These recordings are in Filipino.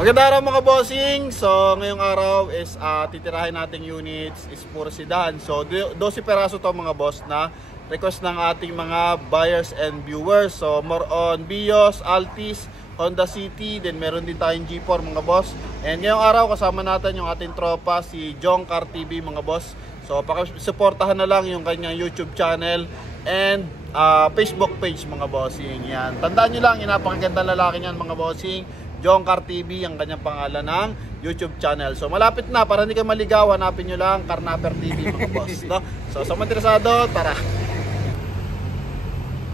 Magandang araw mga bossing. So ngayong araw is titirahin nating units is puro sedan. So 12 peraso to mga boss na request ng ating mga buyers and viewers. So more on Vios, Altis, Honda City, then meron din tayong G4 mga boss. And ngayong araw kasama natin yung ating tropa si Jongcar TV mga boss. So pakisuportahan na lang yung kanyang YouTube channel and Facebook page mga bossing. Yan. Tandaan nyo lang, napakaganda lalaki niyan mga bossing. Jongcar TV ang kanyang pangalan ng YouTube channel. So malapit na, para hindi kayo maligaw, hanapin nyo lang Carnapper TV mga boss, no? So sa mga interesado, tara.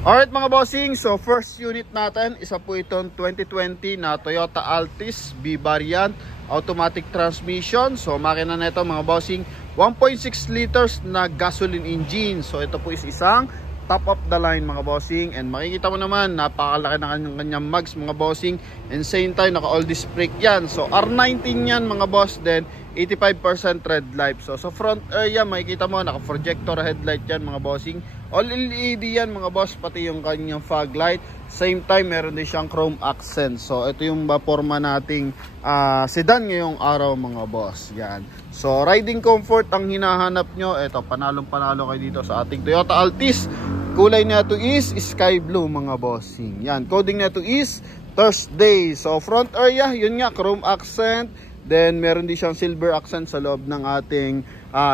Alright mga bossing, so first unit natin, isa po itong 2020 na Toyota Altis B variant, automatic transmission. So makina na ito mga bossing, 1.6 liters na gasoline engine. So ito po is isang top of the line mga bossing, and makikita mo naman napakalaki ng kanyang mags mga bossing, and same time naka all disc brake yan. So R19 yan mga boss, then 85% red light. So sa front area makikita mo naka projector headlight yan mga bossing, all LED yan mga boss, pati yung kanyang fog light. Same time meron din siyang chrome accent. So ito yung forma nating sedan ngayong araw mga boss. Yan. So riding comfort ang hinahanap nyo, ito panalong panalo kayo dito sa ating Toyota Altis. Kulay nito is sky blue mga bossing. Yan, coding nito is Thursday. So front area, yun nga, chrome accent. Then meron din siyang silver accent sa loob ng ating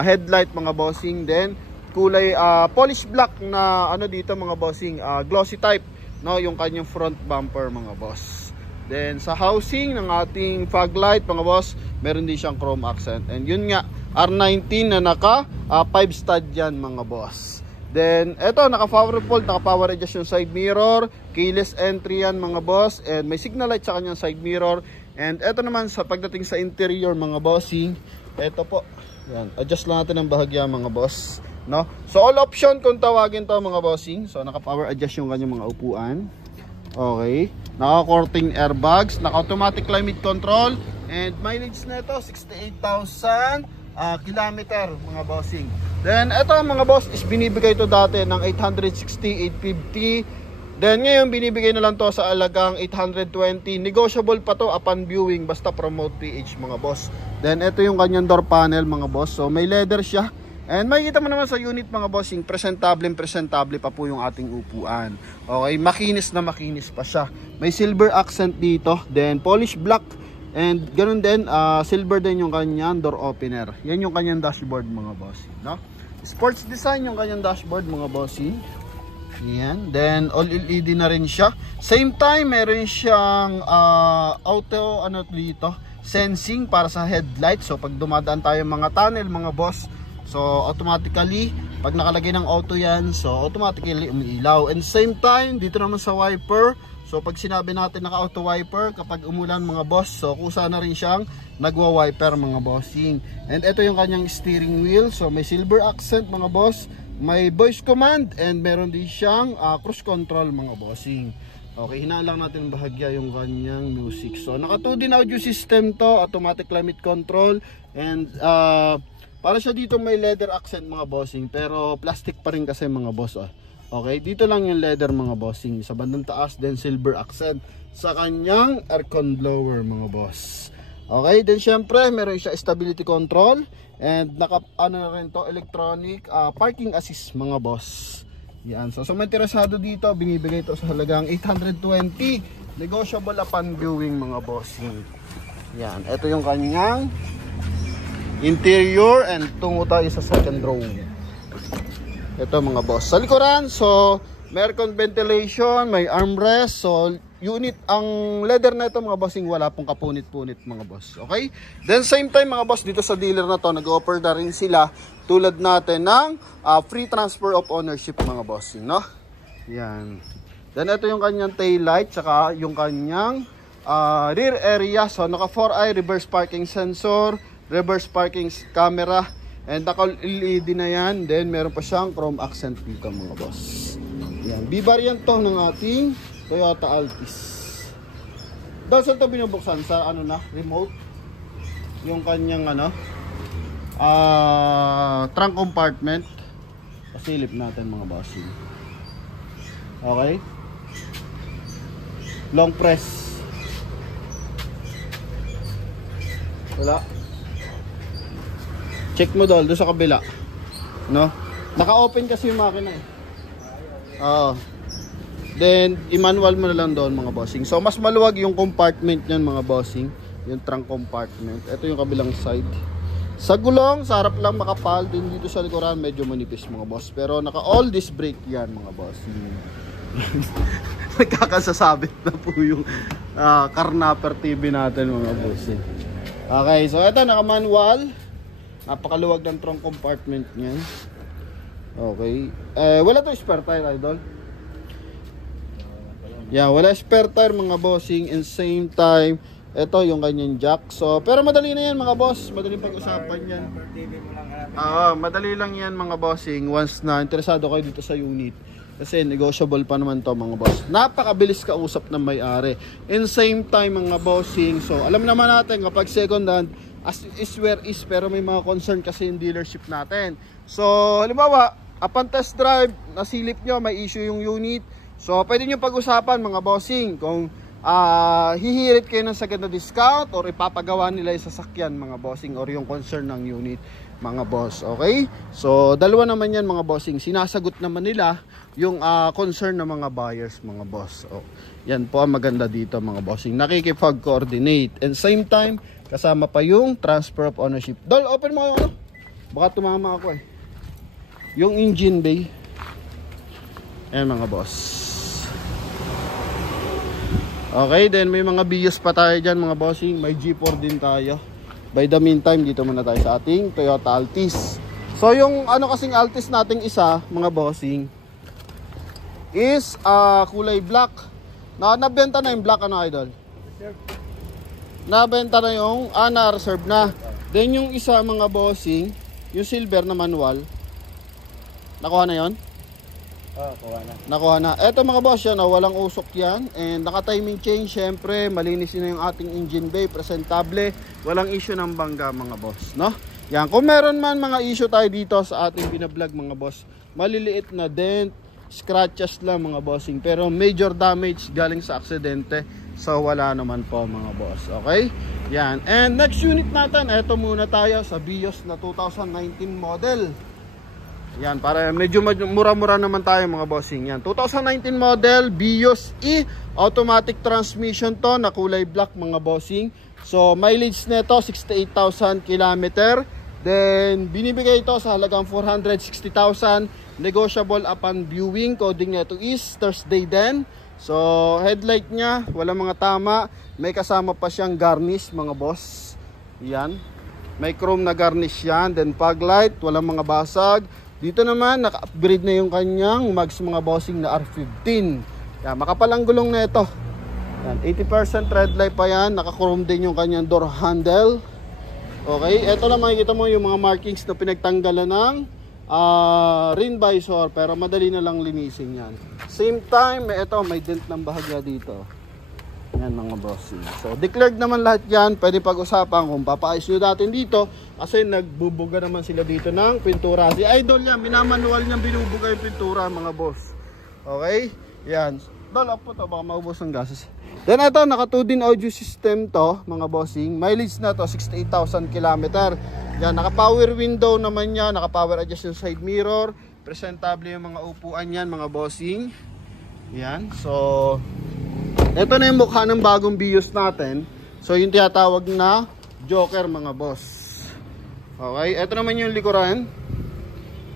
headlight mga bossing. Then kulay polish black na ano dito mga bossing, glossy type, no, yung kanyang front bumper mga boss. Then sa housing ng ating fog light mga boss, meron din siyang chrome accent. And yun nga, R19 na naka 5 stud yan mga boss. Then eto, naka power adjust yung side mirror, keyless entry yan mga boss, and may signal light sa kanyang side mirror. And eto naman sa pagdating sa interior mga bossing, eto po, yan, adjust lang natin ang bahagya mga boss, no? So all option kung tawagin to mga bossing. So naka power adjust yung kanyang mga upuan. Okay, naka curtain airbags, naka automatic climate control, and mileage na ito 68,000 kilometer mga bossing. Then ito mga boss is binibigay ito dati ng 860, 850. Then ngayon binibigay na lang to sa alagang 820. Negotiable pa to upon viewing, basta promote PH mga boss. Then ito yung kanyang door panel mga boss. So may leather siya. And makikita mo naman sa unit mga bossing, presentable pa po yung ating upuan. Okay, makinis na makinis pa siya. May silver accent dito, then polish black. And ganoon din, silver din yung kanyang door opener. Yan yung kanyang dashboard mga bossing, no? Sports design yung kanyang dashboard mga bossing. Yan. Then all LED na rin siya. Same time meron siyang auto ano dito, sensing para sa headlight. So pag dumadaan tayo mga tunnel mga boss, so automatically pag nakalagay ng auto yan, so automatically umiilaw. And same time dito naman sa wiper, so pag sinabi natin naka auto wiper kapag umulan mga boss, so kusa na rin siyang nagwa-wiper mga bossing. And ito yung kanyang steering wheel. So may silver accent mga boss, may voice command, and meron din siyang cruise control mga bossing. Okay, hinaan lang natin bahagya yung kanyang music. So naka 2D na audio system to, automatic climate control, and para siya dito may leather accent mga bossing, pero plastic pa rin kasi mga boss. Okay, dito lang yung leather mga bossing. Sa bandang taas, then silver accent sa kanyang aircon blower mga boss. Okay, then syempre meron siya stability control, and naka ano na rin to, electronic parking assist mga boss. Yan. So sa mga interesado dito, binibigay ito sa halagang 820. Negotiable upon viewing mga bossing. Yan, ito yung kanyang interior, and tungo tayo sa second row. Ito mga boss, sa likuran, so may aircon ventilation, may armrest. So unit, ang leather na ito mga bossing, wala pong kapunit-punit mga boss. Okay, then same time mga boss, dito sa dealer na to nag-offer na rin sila tulad natin ng free transfer of ownership mga bossing, no? Yan. Then ito yung kanyang tail light, saka yung kanyang rear area. So naka 4i reverse parking sensor, reverse parking camera, and naka LED na yan. Then meron pa siyang chrome accent dito mga boss. Yan, B variant to ng ating Toyota Altis. Dahil sa ito binubuksan sa ano na, remote, yung kanyang ano, trunk compartment. Pasilip natin mga bossing. Okay, long press. Wala. Check mo doon sa kabila. No? Naka-open kasi yung makina eh. Oo. Then, i-manual mo na lang doon mga bossing. So, mas maluwag yung compartment niyan mga bossing. Yung trunk compartment. Ito yung kabilang side. Sa gulong, sa harap lang makapal. Din dito sa likuran, medyo manipis mga boss. Pero naka all disc brake yan mga bossing. Nagkakasasabit na po yung Carnapper TV natin mga bossing. Okay, so ito naka-manual. Napakaluwag ng trunk compartment niyan. Okay. Wala to spare tire, idol. Yeah, wala spare tire mga bossing. And same time, ito yung kanyang jack. So, pero madali na yan mga boss. Madali pag-usapan yan. Madali lang yan mga bossing. Once na interesado kayo dito sa unit. Kasi negotiable pa naman to mga boss. Napakabilis kausap ng may-ari. And same time mga bossing. So, alam naman natin kapag second hand, as is where is. Pero may mga concern kasi yung dealership natin. So, halimbawa, upon test drive, nasilip nyo, may issue yung unit. So, pwede nyo pag-usapan mga bossing kung hihirit kayo ng sagad na discount or ipapagawa nila yung sasakyan mga bossing or yung concern ng unit mga boss. Okay? So, dalawa naman yan mga bossing. Sinasagot naman nila yung concern ng mga buyers mga boss. Oh, yan po ang maganda dito mga bossing. Nakikipag-coordinate. And same time, kasama pa yung transfer of ownership. Dol, open mo yung baka tumama ako eh. Yung engine bay. Ayan mga boss. Okay, then may mga bios pa tayo dyan mga bossing. May G4 din tayo. By the meantime, dito muna tayo sa ating Toyota Altis. So yung ano kasing Altis nating isa mga bossing is kulay black. Nabenta na yung black ano idol? Nabenta na yung na-reserve na. Then yung isa mga bossing, yung silver na manual. Nakuha na yon? Nakuha na. Eto mga boss yan, walang usok yan. And naka-timing chain, syempre, malinis na yung ating engine bay, presentable. Walang issue ng bangga mga boss, no? Yan, kung meron man mga issue tayo dito sa ating binablog mga boss, maliliit na dent, scratches lang mga bossing. Pero major damage galing sa aksidente, so wala naman po mga boss, okay? Yan, and next unit natin, eto muna tayo sa Vios na 2019 model. Yan, para medyo mura-mura naman tayo mga bossing. Yan, 2019 model, Vios E, automatic transmission to, na kulay black mga bossing. So, mileage nito, 68,000 km. Then, binibigay ito sa halagang 460,000. Negotiable upon viewing. Coding nito is Thursday din. So, headlight niya, wala mga tama. May kasama pa siyang garnish mga boss. Yan. May chrome na garnish yan. Then, fog light, walang mga basag. Dito naman, naka-upgrade na yung kanyang mags mga bossing na R15. Yan, makapalang gulong na ito. Yan, 80% red light pa yan. Naka-chrome din yung kanyang door handle. Okay, ito lang makikita mo yung mga markings na pinagtanggalan ng rim visor. Pero madali na lang linisin yan. Same time, may dent ng bahagya dito. Yan mga bossing. So, declared naman lahat yan. Pwede pag-usapan kung papaayos nyo natin dito. Kasi nagbubuga naman sila dito ng pintura. Si Idol yan, minamanual niyang binubuga yung pintura mga boss. Okay? Yan. Dol, up po to. Baka maubos ng gases. Then ito, naka 2-din audio system to mga bossing. Mileage na to, 68,000 km. Yan, naka power window naman yan. Naka power adjust yung side mirror. Presentable yung mga upuan yan mga bossing. Yan. So, ito na yung mukha ng bagong Vios natin. So, yung tinatawag na Joker mga boss. Okay, ito naman yung likuran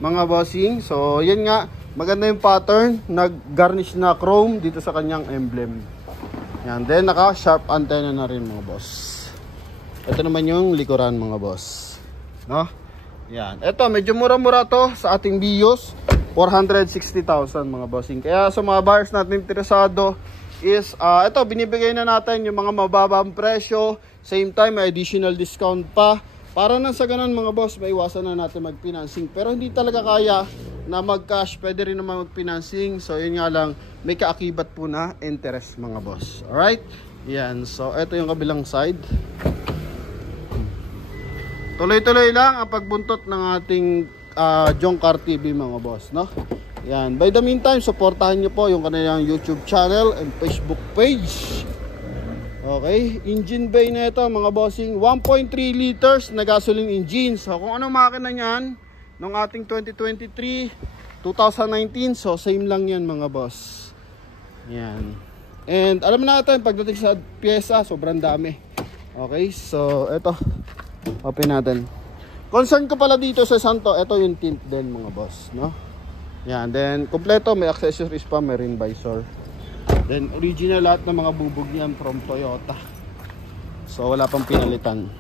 mga bossing. So, yan nga, maganda yung pattern. Nag-garnish na chrome dito sa kanyang emblem. Yan, then naka-sharp antenna na rin mga boss. Ito naman yung likuran mga boss. No? Yan, ito medyo mura-mura to sa ating Vios. 460,000 mga bossing. Kaya sa mga buyers natin interesado is ito binibigay na natin yung mga mababang presyo, same time may additional discount pa para nang sa ganun mga boss maiwasan na natin mag-financing. Pero hindi talaga kaya na mag-cash, pwede rin naman mag-financing. So yun nga lang, may kaakibat po na interest mga boss. Alright, yan, so ito yung kabilang side. Tuloy-tuloy lang ang pagbuntot ng ating Jongcar TV mga boss, no? Yan. By the meantime, supportahan nyo po yung kanilang YouTube channel and Facebook page. Okay, engine bay na ito mga bossing, 1.3 liters na gasoline engine. So kung anong makina niyan ng ating 2023, 2019, so same lang yan mga boss. Yan. And alam natin pagdating sa pyesa, sobrang dami. Okay, so ito, open natin. Concern ko pala dito sa Santo, ito yung tint din mga boss, no? Yan, then kompleto, may accessories pa, may rim visor. Then original lahat ng mga bubog yan from Toyota. So wala pang pinalitan.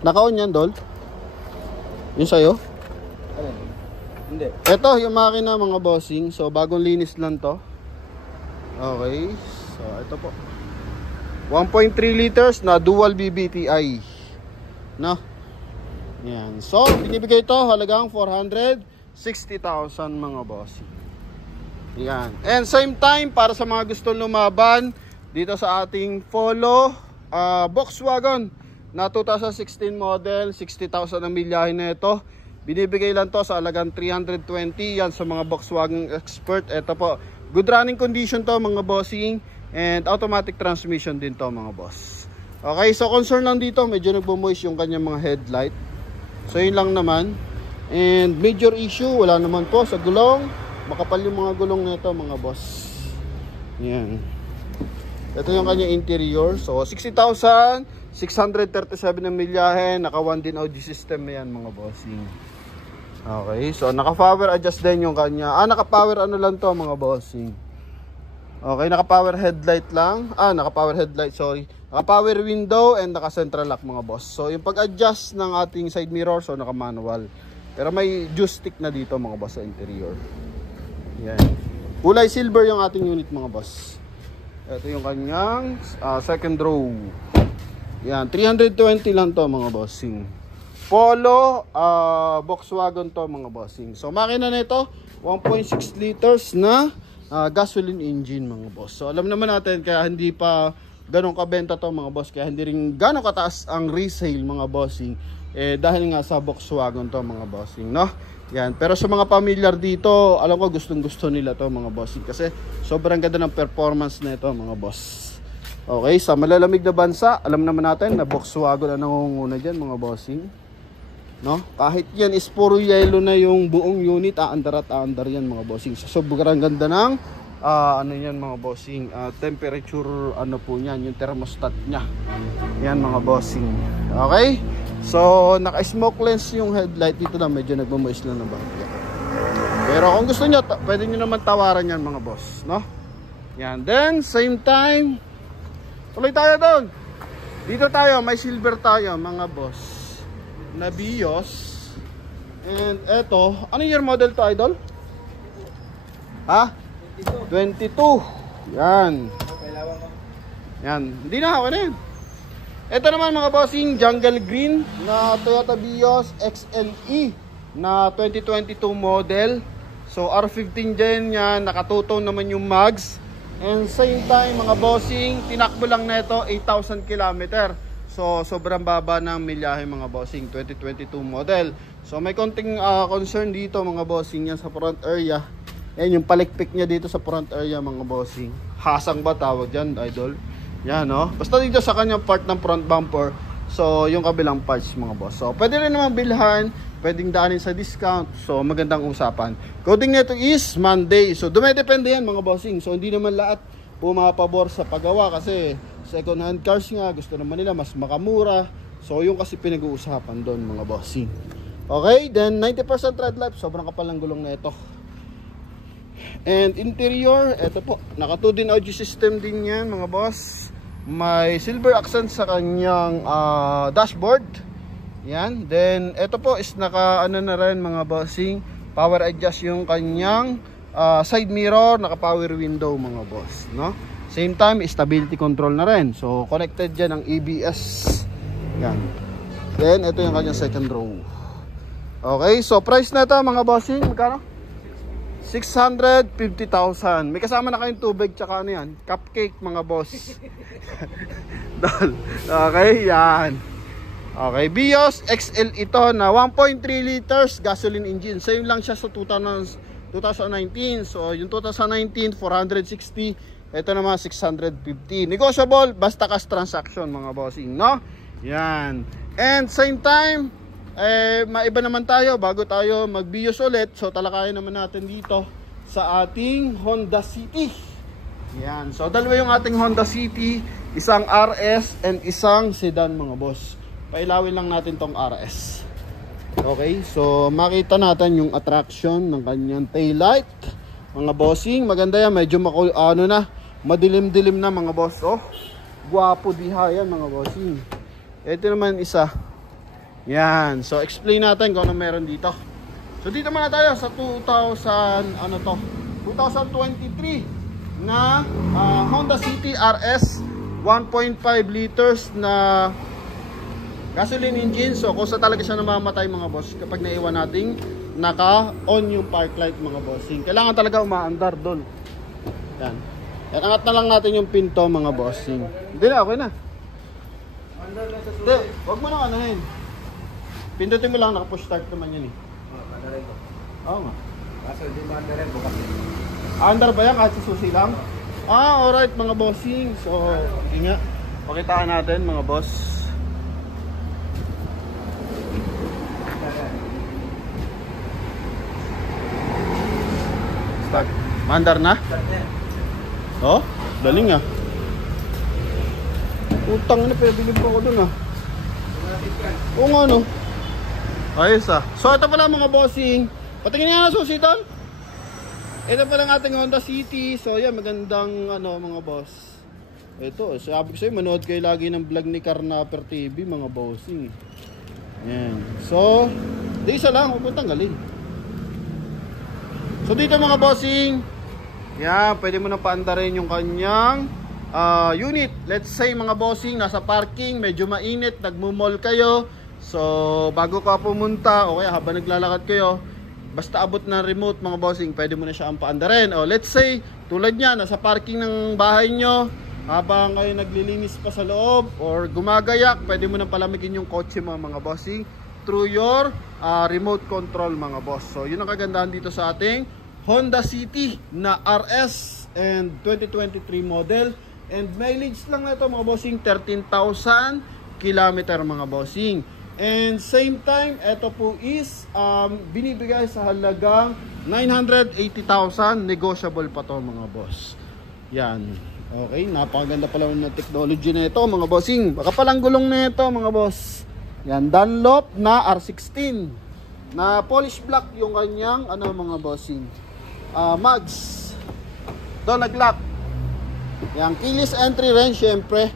Naka-on yan, Dol? Yung sa'yo? Hindi. Ito yung makina mga bossing. So bagong linis lang to. Okay. So ito po, 1.3 liters na dual BBTI, no? Yan. So binibigay ito halagang 460,000 mga bossing. Yan. And same time, para sa mga gusto lumaban dito sa ating Polo Volkswagen na 2016 model, 60,000 ang milyahe na ito. Binibigay lang to sa halagang 320. Yan sa mga Volkswagen expert. Ito po, good running condition to mga bossing, and automatic transmission din to mga boss. Okay, so concern lang dito, medyo nagbo-moist yung kanyang mga headlight. So yun lang naman. And major issue, wala naman po sa gulong. Makapal yung mga gulong nito mga boss. Yan. Ito yung kanyang interior. So 60,637 ang milyahe. Naka 1 din audio system yan mga bossing. Okay, so naka power adjust din yung kanya. Naka power ano lang to mga bossing. Okay, naka power headlight lang. Naka power headlight, sorry. Naka power window and naka central lock mga boss. So yung pag-adjust ng ating side mirror, so naka manual. Pero may juice stick na dito mga boss sa interior. Yan. Kulay silver yung ating unit mga boss. Ito yung kanyang second row. Yan, 320 lang to mga bossing. Polo Volkswagen to mga bossing. So makina nito 1.6 liters na gasoline engine mga boss. So alam naman natin, kaya hindi pa ganong kabenta to mga boss, kaya hindi rin ganong kataas ang resale mga bossing, dahil nga sa Volkswagen to mga bossing, no? Yan, pero sa mga familiar dito, alam ko gustong gusto nila to mga bossing, kasi sobrang ganda ng performance na ito mga boss. Okay, sa malalamig na bansa, alam naman natin na Volkswagen ang nangunguna dyan mga bossing, no? Kahit yan is puro yellow na yung buong unit, aandar at aandar yan mga bossing. So sobrang ganda ng ano yan mga bossing, temperature ano po yan, yung thermostat nya yan mga bossing. Okay, so naka smoke lens yung headlight dito, na medyo nagmamoist lang na bagay. Pero kung gusto nyo, pwede nyo naman tawaran yan mga boss, no? Yan, then same time tuloy tayo doon. Dito tayo, may silver tayo mga boss na Vios. And eto, ano year model to, idol? Ha? 22. Yan. Yan. Hindi na ako na yan. Ito naman mga bossing, jungle green na Toyota Vios XLE na 2022 model. So R15 dyan yan. Nakatutong naman yung mags. And same time mga bossing, tinakbo lang na ito 8,000 km. So sobrang baba ng milyahe mga bossing, 2022 model. So may konting concern dito mga bossing yan sa front area. Yan yung palikpik niya dito sa front area mga bossing. Hasang ba tawag dyan, idol? Yan, no? Basta dito sa kanyang part ng front bumper. So yung kabilang parts mga boss. So pwede rin naman bilhan, pwedeng daanin sa discount. So magandang usapan. Coding nito is Monday. So dumedepende yan mga bossing. So hindi naman lahat pumapabor sa paggawa, kasi second hand cars nga, gusto naman nila mas makamura. So yung kasi pinag-uusapan doon mga bossing. Okay, then 90% red light. Sobrang kapal ng gulong na ito. And interior, eto po, naka 2 din audio system din yan mga boss. May silver accent sa kanyang dashboard. Yan, then eto po is naka ano na rin mga bossing, power adjust yung kanyang side mirror, naka power window mga boss, no? Same time, stability control na rin. So connected dyan ang ABS. Yan. Then ito yung kanyang second row. Okay, so price na ito mga bossing, magkano? 650,000. May kasama na kayong tubig, tsaka ano yan, cupcake mga boss. Okay, yan. Okay, Vios XL ito na 1.3 liters gasoline engine. Same lang siya sa 2019. So yung 2019 460, Ito naman 650. Negotiable basta cash transaction mga bossing, no? Yan. And same time, maiba naman tayo bago tayo mag-bios ulit. So talakayin naman natin dito sa ating Honda City. Yan. So dalawa yung ating Honda City, isang RS and isang sedan mga boss. Pailawin lang natin tong RS. Okay, so makita natin yung attraction ng kanyang taillight mga bossing. Maganda yan, medyo madilim-dilim na mga boss. Oh, guwapo diha yan mga bossing. Ito naman isa. Yan, so explain natin kung ano meron dito. So dito muna tayo sa 2023 na Honda City RS 1.5 liters na gasoline engine. So kung sa talaga siya namamatay mga boss kapag naiwan nating naka-on yung park light mga bossing. Kailangan talaga umaandar doon. Yan. Yan, angat na lang natin yung pinto mga bossing. Hindi na, okay na. Hindi, huwag mo nang anahin. Pindutin mo lang, naka-push start naman yan eh. Oo nga. Kaso hindi mo under rin, bukas. Under ba yan kahit sa susi lang? Alright mga bossing. So, yun nga. Pakitaan natin mga boss. Start. Mandar na? Oh, daling ah. Utang na, pinabilib ko dun ah. Oo nga no. Ayos ah. So ito pala mga bossing. Patingin nga na susi doon. Ito pala ng ating Honda City. So yan, magandang mga boss. Ito, sabi ko sa'yo, manood kayo lagi ng vlog ni Carnapper TV mga bossing. Yan. So, di isa lang, pupuntang galing. So dito mga bossing, yan, pwede mo na paandarin yung kanyang unit. Let's say mga bossing, nasa parking, medyo mainit, nagmumall kayo. So bago ka pumunta o kaya habang naglalakad kayo, basta abot na remote mga bossing, pwede mo na siya ang paandarin. O let's say, tulad niya, nasa parking ng bahay nyo, habang kayo naglilinis pa sa loob or gumagayak, pwede mo na palamigin yung kotse mo mga bossing through your remote control mga boss. So yun ang kagandahan dito sa ating Honda City na RS and 2023 model. And mileage lang na ito mga bossing, 13,000 kilometer mga bossing. And same time, ito po is binibigay sa halagang 980,000. Negotiable pa to mga boss. Yan. Okay, napakaganda pala ng technology na ito mga bossing. Baka palang gulong na ito mga boss. Yan, Dunlop na R16 na polish black yung kanyang mga bossing. Mags. Ito nag-lock. Yan, keyless entry rin syempre.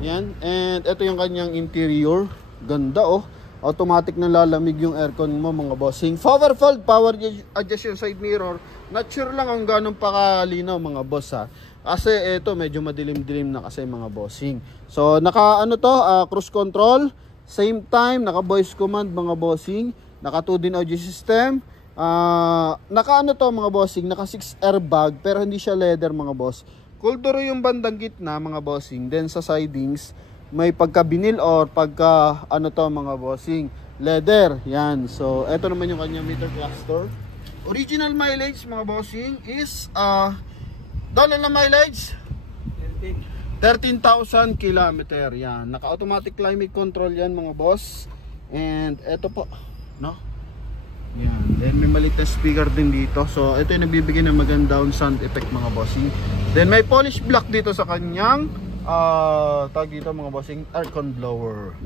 Yan, and ito yung kanyang interior. Ganda oh. Automatic na lalamig yung aircon mo mga bossing. Power fold, power adjust yung side mirror. Not sure lang ang ganong pakalinaw mga boss ha. Kasi ito medyo madilim-dilim na kasi mga bossing. So naka cruise control. Same time naka voice command mga bossing. Naka 2-din audio system. Naka mga bossing, naka 6 airbag pero hindi siya leather mga boss. Cool door yung bandang gitna mga bossing. Then sa sidings may pagka vinyl or pagka mga bossing, leather. Yan. So ito naman yung kanya meter cluster. Original mileage mga bossing is dollar na mileage 13,000 kilometer. Yan. Naka automatic climate control yan mga boss. And ito po, no? Yan. Then may maliit na speaker din dito. So ito yung nagbibigay ng magandang sound effect mga bossing. Then may polish block dito sa kanyang tag dito mga bossing, aircon blower.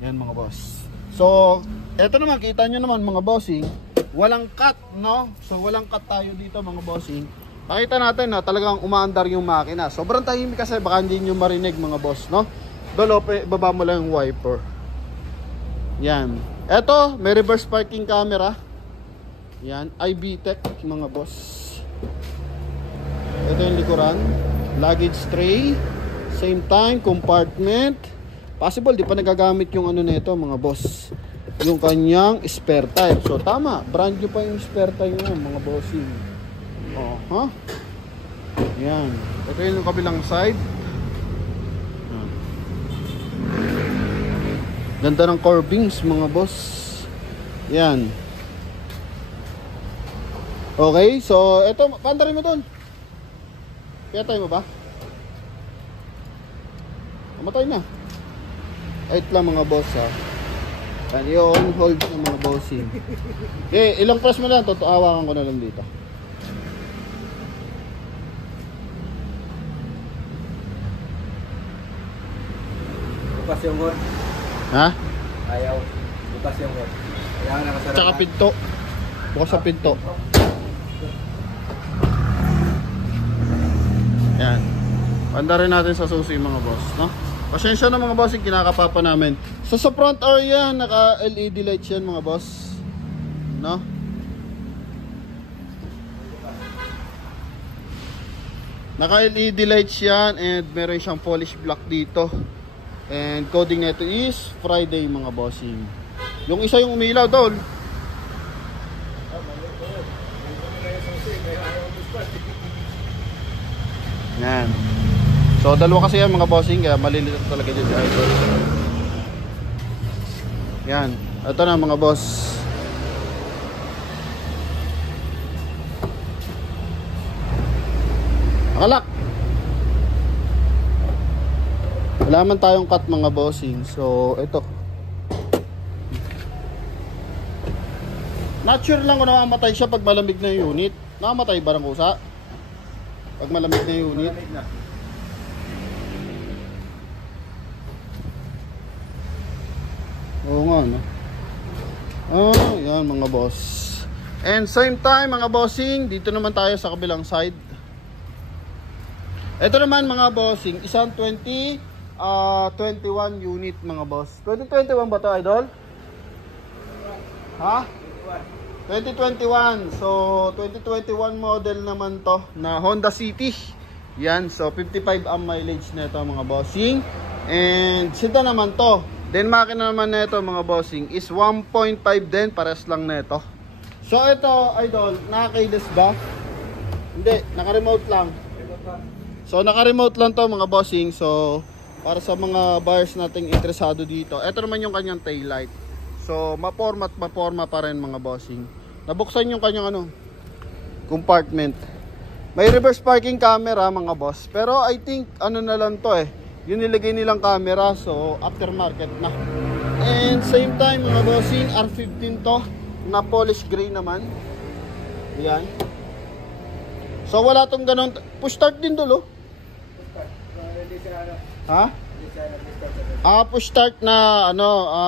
Yan mga boss. So ito naman, kita nyo naman mga bossing, walang cut, no? So walang cut tayo dito mga bossing. Nakita natin na talagang umaandar yung makina. Sobrang tahimik kasi baka hindi nyo marinig mga boss, no? Dolope, baba mo lang yung wiper. Yan. Eto, may reverse parking camera. Yan, IB-Tech mga boss. Ito yung likuran. Luggage tray. Same time, compartment. Possible, di pa nagagamit yung nito mga boss. Yung kanyang spare tire. So tama, brand new pa yung spare tire niya mga bossing. Oh, ha? Yan. Ito yung kabilang side. Ganda ng curvings mga boss. Yan. Okay, so ito, pandarin mo doon. Pinatay mo ba? Namatay na. Wait lang mga boss ha. Yan, i-on hold ng mga bossing. Okay, ilang press mo lang, hawakan ko na lang dito. Bukas yung hot. Ha? Ayaw. Bukas yung hot. Kaya nakasarap. Tsaka pinto. Bukas sa pinto. Yan. Panda rin natin sa susi mga boss, no? Pasensya na mga boss, yung kinakapapa namin. So sa front area, naka LED lights yan mga boss, no? Naka LED lights yan and meron siyang polish block dito. And coding nito is Friday mga bossing. Yung isa yung umilaw doon. Yan. So dalawa kasi yan mga bossing, kaya maliliit talaga dyan si Idol. Yan. Ito na mga boss. Nakalak. Wala man tayong cut mga bossing. So ito. Natural lang kung namamatay siya pag malamig na yung unit. Namamatay ba ng kusa? Pag malamig na yung unit. Oo nga, no? Oh, yan mga boss. And same time mga bossing, dito naman tayo sa kabilang side. Ito naman mga bossing, isang 21 unit mga boss. 2021 ba to, Idol? Ha? 2021. So 2021 model naman to na Honda City. Yan, so 55 ang mileage nito mga bossing. And sedan naman to. Then makina naman nito mga bossing is 1.5 din, pares lang nito. So ito, Idol, naka-keyless ba? Hindi, naka-remote lang. So naka-remote lang to mga bossing. So para sa mga buyers nating interesado dito, ito naman yung kanyang tail light. So maporma pa rin mga bossing. Nabuksan yung kanyang compartment. May reverse parking camera mga boss. Pero I think ano na lang to yung nilagay nilang camera, so aftermarket na. And same time mga bossing, R15 to na polish gray naman. Yan. So wala tong ganun. Push start din dulo. Ha? Push start na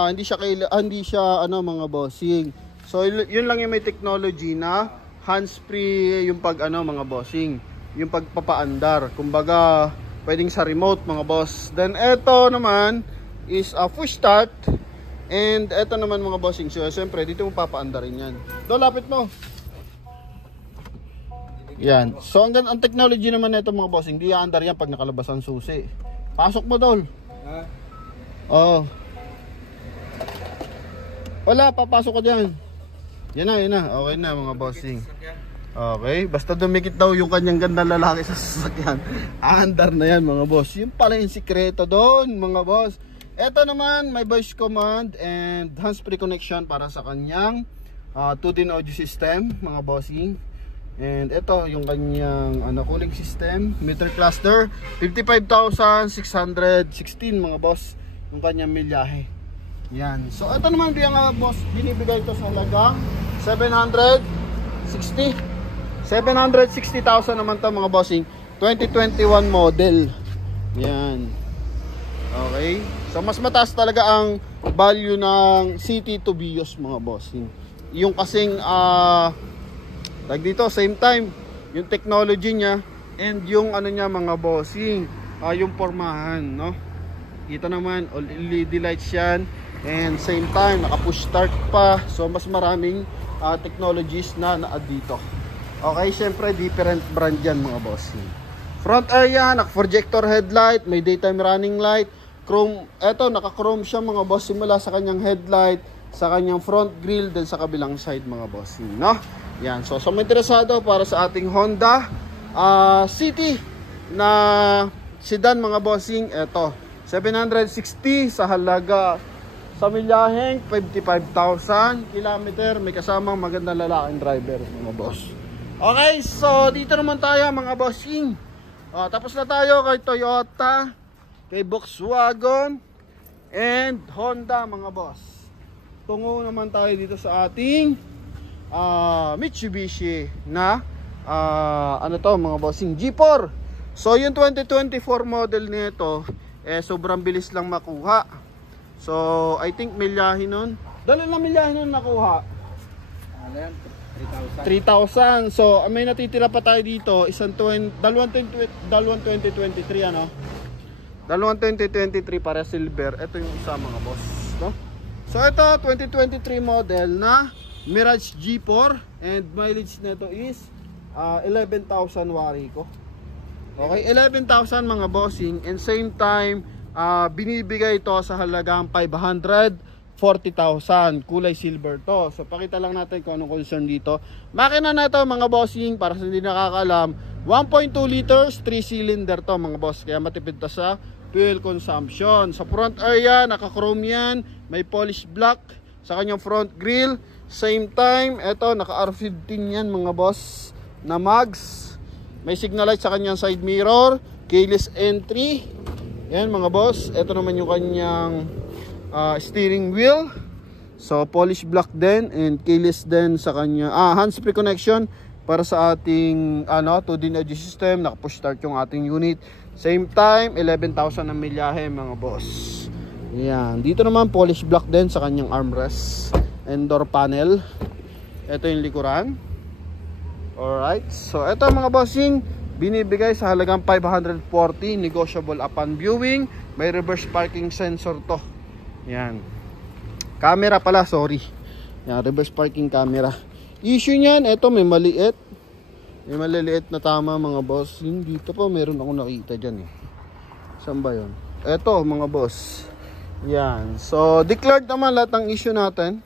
hindi siya mga bossing. So yun lang yung may technology na hands-free yung pag mga bossing, yung pagpapaandar. Kumbaga pwedeng sa remote mga boss. Then eto naman is a push start. And eto naman mga bossing, so siyempre dito mo papaandarin yan. Do, lapit mo. Yan. So ang technology naman nito mga bossing, di aandar yan pag nakalabas ang susi. Pasok mo, Dol. Oo. Wala, papasok ka dyan. Yan na. Okay na mga bossing. Okay, basta dumikit daw yung kanyang ganda lalaki sa sasakyan, aandar na yan mga boss. Yung pala yung sikreto doon mga boss. Ito naman may voice command and hands-free connection para sa kanyang 2-din audio system mga bossing. And ito yung kanyang cooling system, meter cluster 55,616 mga boss yung kanyang milyahe. Yan. So ito naman yung boss, binibigay ito sa halagang 760,000 naman to mga bossing. 2021 model. Yan. Okay. So mas mataas talaga ang value ng City to Vios mga bossing. Yung kasing like dito same time yung technology niya and yung niya mga bossing, yung pormahan, no? Kita naman all LED lights yan and same time naka push start pa. So mas maraming technologies na na-add dito. Okay, syempre different brand yan mga bossing. Front area, naka-projector headlight, may daytime running light, chrome, eto naka-chrome siya mga boss simula sa kanyang headlight, sa kanyang front grille, then sa kabilang side mga bossing, no? Yan, so sa mga interesado para sa ating Honda City na sedan mga bossing, eto 760 sa halaga sa milyaheng 55,000 kilometer, may kasamang magandang lalaking driver mga boss. Okay, so dito naman tayo mga bossing. Tapos na tayo kay Toyota, kay Volkswagen, and Honda mga boss. Tungo naman tayo dito sa ating Mitsubishi na ano to mga bossing, G4. So yung 2024 model nito sobrang bilis lang makuha. So I think milyahin nun. Dala na milyahin nun nakuha. 3,000. So may natitira pa tayo dito, dalawang 2023 ano. Dalawang 2023 para silver. Ito yung isa mga boss, no? So ito 2023 model na Mirage G4 and mileage nito is 11,000 wari ko. Okay, 11,000 mga bossing, and same time binibigay ito sa halagang 540,000. Kulay silver to. So pakita lang natin kung anong concern dito. Makina na ito mga bossing, para sa hindi nakakaalam, 1.2 liters 3 cylinder to mga boss, kaya matipid to sa fuel consumption. Sa front area naka-chrome yan, may polish black sa kanyang front grille. Same time ito naka R15 yan mga boss na mags. May signal light sa kanyang side mirror, keyless entry. Yan mga boss. Ito naman yung kanyang steering wheel. So polish black din, and keyless din sa kanya. Hands-free connection para sa ating 2D audio system. Naka-push start yung ating unit. Same time 11,000 ang milyahe mga boss. Yan. Dito naman polish black din sa kanyang armrest and door panel. Ito yung likuran. Alright, so ito mga bossing, binibigay sa halagang 540, negotiable upon viewing. May reverse parking sensor to. Yan. Camera pala, sorry. Yan, reverse parking camera. Issue niyan, ito may maliit. May maliliit na tama mga bossing. Dito po meron ako nakita dyan eh. Saan ba yun? Ito mga boss. Yan. So declared naman lahat ng issue natin.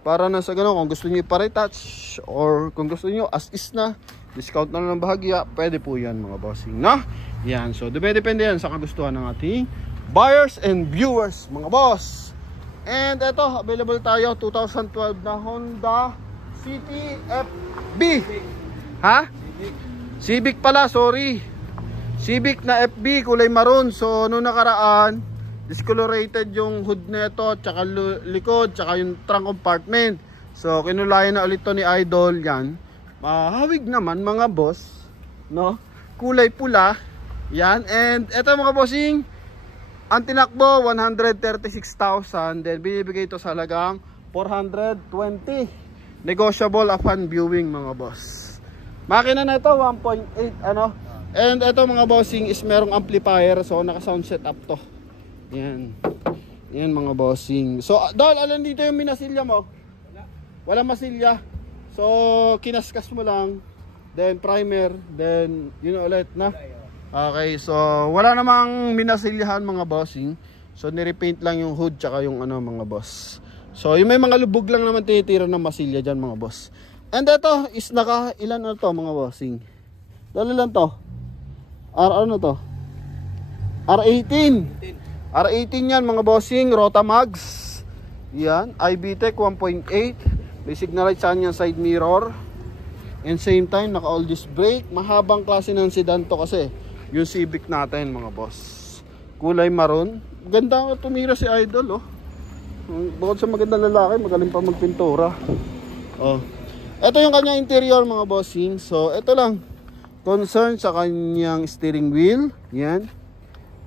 Para na sa ganun, kung gusto niyo i-retouch or kung gusto niyo as is na, discount na lang ng bahagya, pwede po yan mga bossing, no? Yan, so depende yan sa kagustuhan ng ating buyers and viewers mga boss. And ito, available tayo 2012 na Honda City FB. Ha? Civic pala, sorry. Civic na FB, kulay maroon. So noong nakaraan, discolorated yung hood neto, tsaka likod, tsaka yung trunk compartment. So kinulayan na ulit to ni Idol. Yan, mahawig naman mga boss, no? Kulay pula. Yan, and eto mga bossing, ang tinakbo 136,000, then binibigay ito sa halagang 420, negotiable upon viewing mga boss. Makina na ito 1.8 ano. And eto mga bossing is merong amplifier, so naka sound setup to. Yan. Yan mga bossing. So, Dol, alam dito yung minasilya mo? Wala masilya. So, kinaskas mo lang. Then, primer. Then, yun ulit na. Okay, so, wala namang minasilyahan mga bossing. So, nirepaint lang yung hood tsaka yung mga boss. So, yung may mga lubog lang naman tinitira ng masilya dyan mga boss. And ito is naka, ilan na to mga bossing? Dali lang to. Ano to? R18. R18 yan mga bossing, Rota Mags. Yan, IBTEC 1.8. May signal light sa kanyang side mirror. And same time, naka all disc brake. Mahabang klase ng sedan to kasi. Yung Civic natin mga boss. Kulay maroon. Ganda tumira si Idol, oh. Bukod sa magandang lalaki, magaling pa magpintura. Oh. Ito yung kanyang interior mga bossing. So, ito lang. Concern sa kanyang steering wheel. Yan.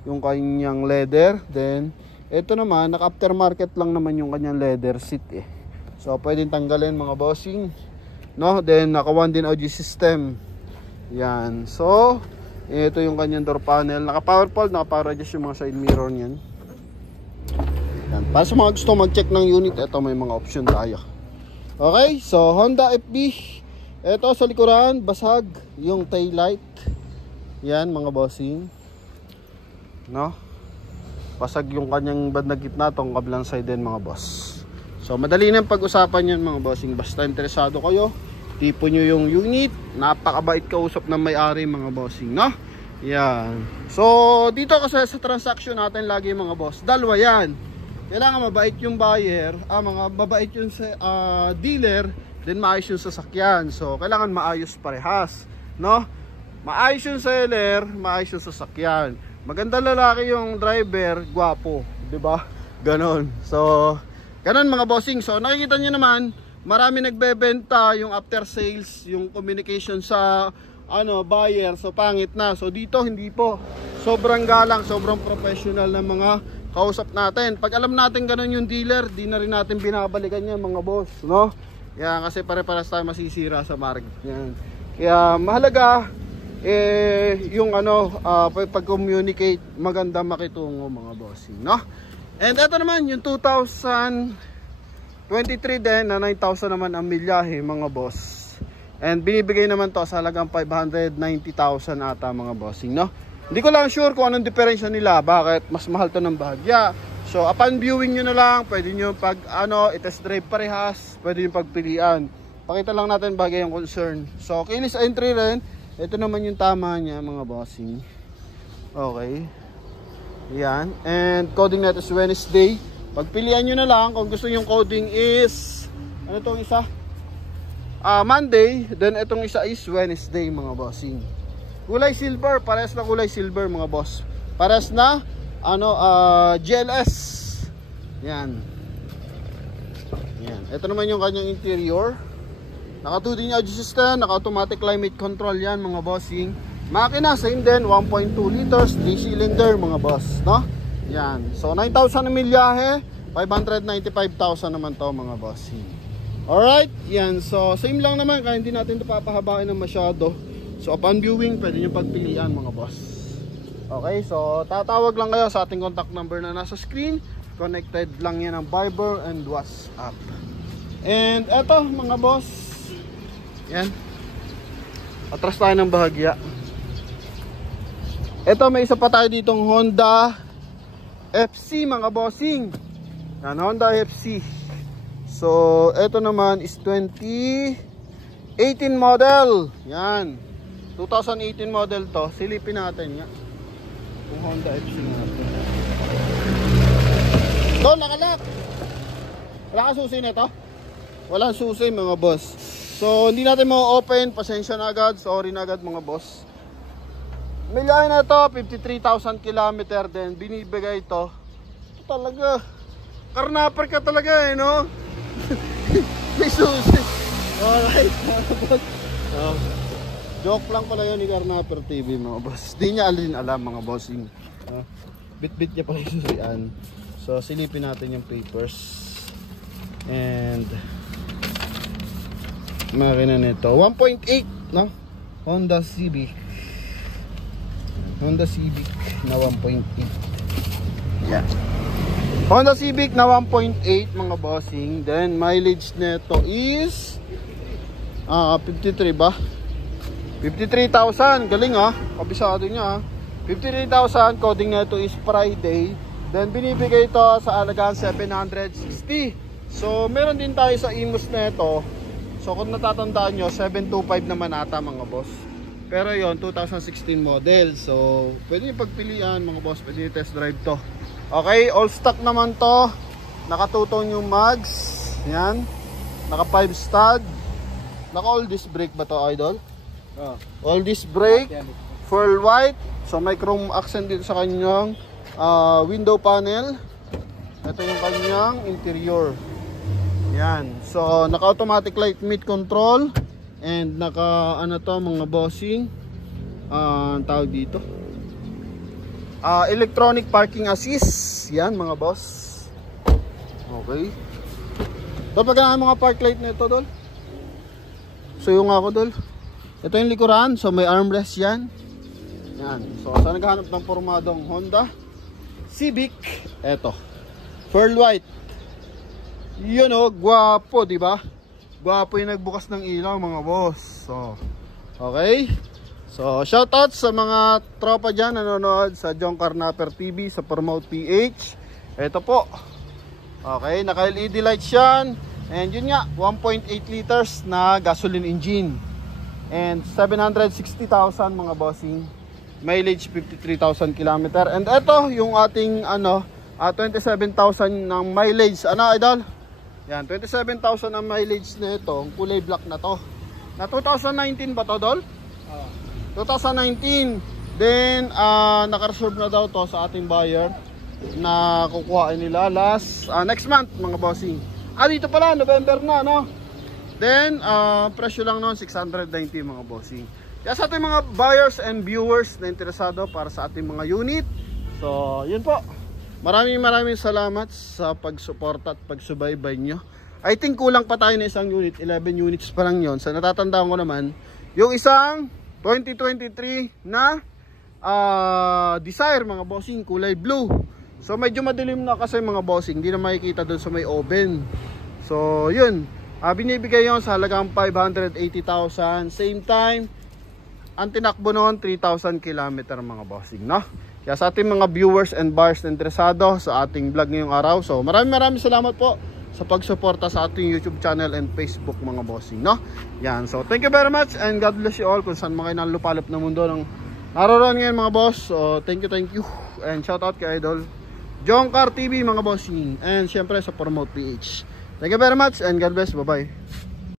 Yung kanyang leather. Then ito naman, naka aftermarket lang naman yung kanyang leather seat eh. So pwedeng tanggalin mga bossing, no? Then naka 1D audio system. Yan. So ito yung kanyang door panel. Naka power fold, naka power adjust yung mga side mirror niyan. Yan. Para sa mga gusto mag-check ng unit, ito may mga option tayo. Okay, so Honda FB. Ito sa likuran, basag yung tail light. Yan mga bossing, no? Basag yung kanyang bandang gitna, tong kabilang side din mga boss. So madali nang pag-usapan yan mga bossing. Basta interesado kayo, tipo nyo yung unit. Napakabait kausap ng may-ari mga bossing, no? Yan. So dito kasi sa transaction natin lagi mga boss, dalawa yan. Kailangan mabait yung buyer, mabait yung dealer, then maayos yung sasakyan. So kailangan maayos parehas, no? Maayos yung seller, maayos yung sasakyan. Maganda lalaki yung driver, gwapo, 'di ba? Ganon. So, ganon mga bossing. So, nakikita niyo naman, marami nagbebenta yung after sales, yung communication sa buyer. So, pangit na. So, dito hindi po. Sobrang galang, sobrang professional na mga kausap natin. Pag alam natin ganon yung dealer, di na rin natin binabalikan yan mga boss, no? Yan, kasi pare-paras tayo masisira sa market. Yan. Kaya mahalaga yung pag-communicate, maganda makitungo mga bossing, no? And ito naman yung 2023 din na 9,000 naman ang milyahe mga boss. And binibigay naman to sa halagang 590,000 ata mga bossing, no? Hindi ko lang sure kung anong diferensya nila, bakit mas mahal to ng bahagya. So upon viewing nyo na lang, pwede nyo pag i-test drive parehas, pwede nyo pagpilian. Pakita lang natin bagay yung concern. So keyless entry rin. Ito naman yung tama niya mga bossing. Okay. Yan. And coding natin is Wednesday. Pagpilian nyo na lang kung gusto yung coding is ano itong isa? Monday. Then itong isa is Wednesday mga bossing. Kulay silver, parehas na kulay silver mga boss. Parehas na GLS. Yan. Yan. Ito naman yung kanyang interior. Naka 2D adjust, naka automatic climate control yan mga bossing. Makina same din, 1.2 liters, 3 cylinder mga boss, no? Yan. So 9,000 na milyahe, 595,000 naman to mga bossing. Alright, yan. So same lang naman, kaya hindi natin ito papahabain ng masyado. So upon viewing, pwede nyo pagpilian mga boss. Okay, so tatawag lang kayo sa ating contact number na nasa screen. Connected lang yan ng Viber and WhatsApp. And eto mga boss, yan, atras tayo ng bahagya. Eto, may isa pa tayo ditong Honda FC mga bossing. Yan, Honda FC. So eto naman is 2018 model. Yan, 2018 model to. Silipin natin nga kung Honda FC natin. Doon, nakalak. Wala ka susi na ito? Walang susi mga boss. So hindi natin ma-open. Pasensya na agad. Sorry na agad mga boss. Milyahe na ito, 53,000 kilometer din. Binibigay ito. Ito talaga, karnaper ka talaga no? May susi. Alright mga boss. Joke lang pala yun ni Karnaper TV mga boss. Di niya alam mga bossing. Bit-bit niya pala yung susian. So silipin natin yung papers. And makina nito 1.8 no? Honda Civic. Honda Civic na 1.8. Yeah. Honda Civic na 1.8 mga bossing. Then mileage nito is 53 ba? 53,000. Galing kabisado niya 53,000. Coding nito is Friday. Then binibigay ito sa halagang 760. So meron din tayo sa Imus nito. So kung natatandaan nyo, 725 naman ata mga boss. Pero yon 2016 model. So pwede yung pagpilian mga boss. Pwede yung test drive to. Okay, all stock naman to. Nakatutong yung mags. Yan. Naka 5 stud. Naka all disc brake ba to idol? All disc brake. Full white. So may chrome accent dito sa kanyang window panel. Ito yung kanyang interior. Yan. So naka automatic light mid control. And naka to mga bossing, tawag dito, electronic parking assist. Yan mga boss. Okay. Dol, pagkanahan mga park light na ito dol. So yung ako dol, ito yung likuran. So may armrest yan. Yan. So sa naghahanap ng pormadong Honda Civic, eto pearl white. Yun gwapo diba? Gwapo yung nagbukas ng ilaw mga boss. So okay. So shoutout sa mga tropa dyan nanonood sa John Karnaper TV, sa Promote PH. Ito po. Okay, naka LED lights yan. And yun nga, 1.8 liters na gasoline engine. And 760,000 mga bossing. Mileage 53,000 km. And ito yung ating 27,000 ng mileage. Ano idol? Yan, 27,000 ang mileage na ito. Ang kulay black na to. Na 2019 ba to, Dol? 2019. Then, naka-reserve na daw to sa ating buyer na kukuhain nila next month mga bossing. Dito pala, November na, no? Then, presyo lang noon, 690 mga bossing. Kaya sa ating mga buyers and viewers na interesado para sa ating mga unit. So, yun po. Maraming salamat sa pagsuporta at pagsubaybay nyo. I think kulang pa tayo na isang unit, 11 units pa lang yun. So, natatandaan ko naman, yung isang 2023 na Desire mga bossing, kulay blue. So medyo madilim na kasi mga bossing, hindi na makikita doon sa may oven. So yun, binibigay yon sa halagang 580,000. Same time, ang tinakbo noon 3,000 km mga bossing, no? Kaya sa ating mga viewers and buyers na interesado sa ating vlog ngayong araw, so maraming salamat po sa pagsuporta sa ating YouTube channel and Facebook mga bossing, no? Yan, so thank you very much and God bless you all kung saan mga nalupalop na mundo ng naroon ngayon mga boss. So thank you and shout out kay Idol Jongcar TV mga bossing, and syempre sa Promote PH. Thank you very much and God bless, bye bye.